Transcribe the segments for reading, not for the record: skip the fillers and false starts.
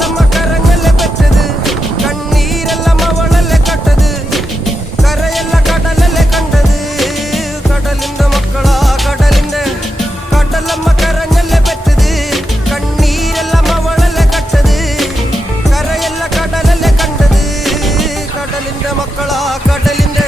കടലമ്മ കരങ്ങല്ലേ പെറ്റത് കണ്ണീരെല്ലാം അവളല്ലേ കട്ടത് കരയല്ല കടലല്ലേ കണ്ടത് കടലിന്റെ മക്കളാ കടലിന്റെ കടലമ്മ കരങ്ങല്ലേ പെറ്റത് കണ്ണീരെല്ലാം അവളല്ലേ കട്ടത് കരയല്ല കടലല്ലേ കണ്ടത് കടലിന്റെ മക്കളാ കടലിന്റെ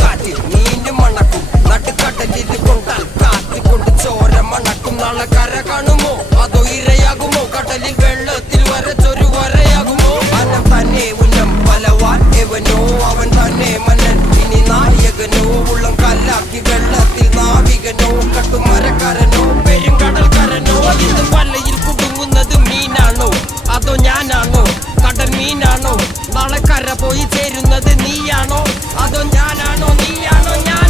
കാറ്റിൽ നീന്തും മണക്കും നട്ടുകടലിൽ കൊണ്ടാൽ കാറ്റിക്കൊണ്ട് ചോര മണക്കും നാളെ കര കാണുമോ അതോ ഇരയാകുമോ കടലിൽ വെള്ളത്തിൽ വരച്ചൊരു വരയാകുമോ അനം തന്നെ ഉന്നം പലവാൻ എവനോ അവൻ തന്നെ മന്നൻ ഇനി നായകനോ ഉള്ളം കല്ലാക്കി വെള്ളത്തിൽ നാവികനോ കട്ടുമരക്കാരനോ പെരുങ്കടൽക്കാരനോ ഇത് വലയിൽ കുടുങ്ങുന്നത് മീനാണോ അതോ ഞാനാണോ കടൽ മീനാണോ നാളെ കര പോയി ചേരുന്നത് നീയാണോ അതോ ഞാനാണോ നീയാണോ ഞാൻ